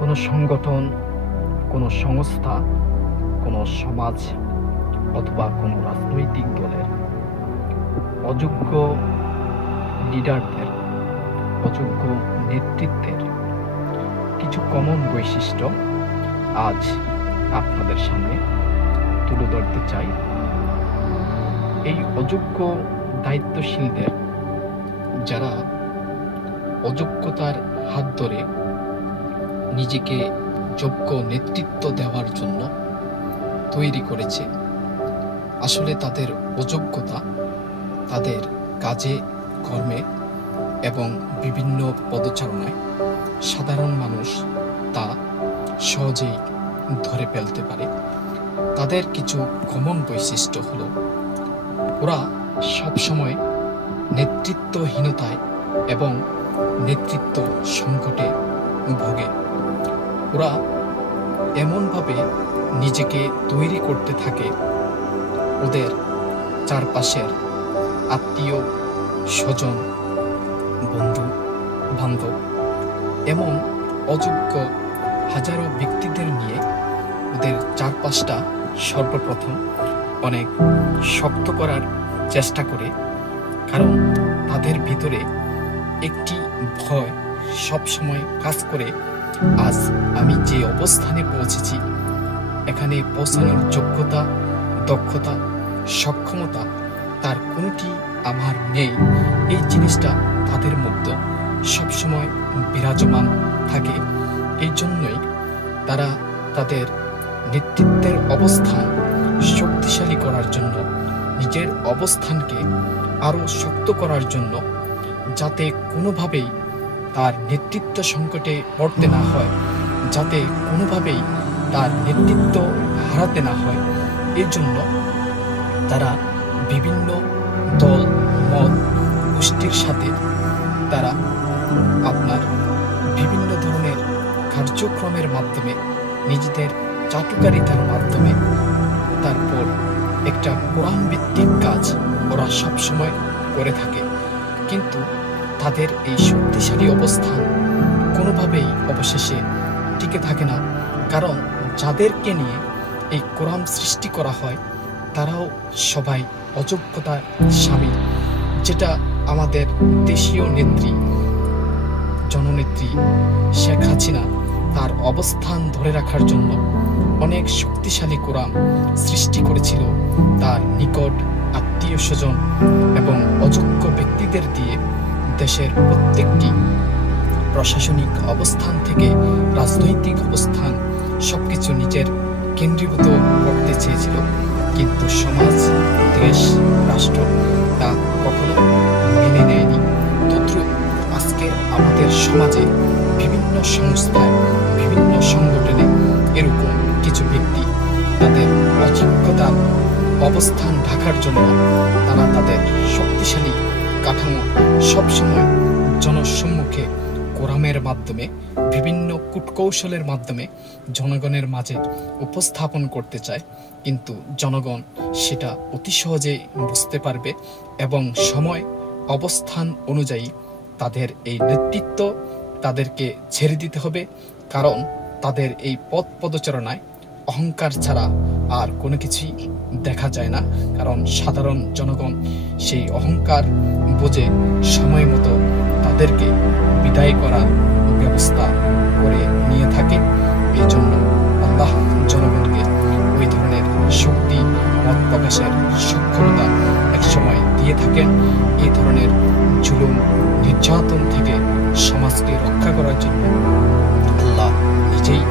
কোনো সংগঠন, কোনো সংস্থা, কোনো সমাজ অথবা কোনো রাজনৈতিক দলের অযোগ্য লিডারদের, অযোগ্য নেতৃত্বের কিছু কমন বৈশিষ্ট্য আজ আপনাদের সামনে তুলে ধরতে চাই। এই অযোগ্য দায়িত্বশীলদের, যারা অযোগ্যতার হাত ধরে নিজেকে যোগ্য নেতৃত্ব দেওয়ার জন্য তৈরি করেছে, আসলে তাদের অযোগ্যতা তাদের কাজে কর্মে এবং বিভিন্ন পদচারণায় সাধারণ মানুষ তা সহজেই ধরে ফেলতে পারে। তাদের কিছু কমন বৈশিষ্ট্য হলো, ওরা সবসময় নেতৃত্বহীনতায় এবং নেতৃত্ব সংকটে ভোগে। ওরা এমনভাবে নিজেকে তৈরি করতে থাকে, ওদের চারপাশের আত্মীয় স্বজন, বন্ধু বান্ধব এমন অযোগ্য হাজারো ব্যক্তিদের নিয়ে ওদের চারপাশটা সর্বপ্রথম অনেক শক্ত করার চেষ্টা করে, কারণ তাদের ভিতরে একটি ভয় সবসময় কাজ করে। আজ আমি যে অবস্থানে পৌঁছেছি, এখানে পৌঁছানোর যোগ্যতা, দক্ষতা, সক্ষমতা তার কোনোটি আমার নেই। এই জিনিসটা তাদের মধ্যে সবসময় বিরাজমান থাকে। এই জন্যই তারা তাদের নেতৃত্বের অবস্থান শক্তিশালী করার জন্য, নিজের অবস্থানকে আরও শক্ত করার জন্য, যাতে কোনোভাবেই তার নেতৃত্ব সংকটে পড়তে না হয়, যাতে কোনোভাবেই তার নেতৃত্ব হারাতে না হয়, এর জন্য তারা বিভিন্ন দল মত গোষ্ঠীর সাথে তারা আপনার বিভিন্ন ধরনের কার্যক্রমের মাধ্যমে, নিজেদের চাটুকারিতার মাধ্যমে, তারপর একটা কোরআন ভিত্তিক কাজ ওরা সবসময় করে থাকে। কিন্তু তাদের এই শক্তিশালী অবস্থান কোনোভাবেই অবশেষে টিকে থাকে না, কারণ যাদেরকে নিয়ে এই কোরআন সৃষ্টি করা হয় তারাও সবাই অযোগ্যতার শামিল। যেটা আমাদের দেশীয় নেত্রী, জননেত্রী শেখ হাসিনা তার অবস্থান ধরে রাখার জন্য অনেক শক্তিশালী কোরআন সৃষ্টি করেছিল। তার নিকট আত্মীয় স্বজন এবং অযোগ্য ব্যক্তিদের দিয়ে দেশের প্রত্যেকটি প্রশাসনিক অবস্থান থেকে রাজনৈতিক অবস্থান সবকিছু নিজের কেন্দ্রীভূত করতে চেয়েছিল, কিন্তু সমাজ, দেশ, রাষ্ট্র তা কখনো মেনে নেয়নি। তদ্রূপ আজকে আমাদের সমাজে বিভিন্ন সংস্থায়, বিভিন্ন সংগঠনে এরকম কিছু ব্যক্তি তাদের অযোগ্যতার অবস্থান ঢাকার জন্য তারা তাদের শক্তিশালী কাঠামো সবসময় জনসম্মুখে কোরআনের মাধ্যমে, বিভিন্ন কূটকৌশলের মাধ্যমে জনগণের মাঝে উপস্থাপন করতে চায়, কিন্তু জনগণ সেটা অতি সহজে বুঝতে পারবে এবং সময় অবস্থান অনুযায়ী তাদের এই নেতৃত্ব তাদেরকে ছেড়ে দিতে হবে। কারণ তাদের এই পথ পদচারণায় অহংকার ছাড়া আর কোনো কিছুই দেখা যায় না, কারণ সাধারণ জনগণ সেই অহংকার বুঝে সময় মতো তাদেরকে বিদায় করার ব্যবস্থা করে নিয়ে থাকে। এই জন্য আল্লাহ জনগণকে ওই ধরনের শক্তি, মত প্রকাশের সক্ষমতা একসময় দিয়ে থাকেন। এই ধরনের জুলুম, নির্যাতন থেকে সমাজকে রক্ষা করার জন্য আল্লাহ নিজেই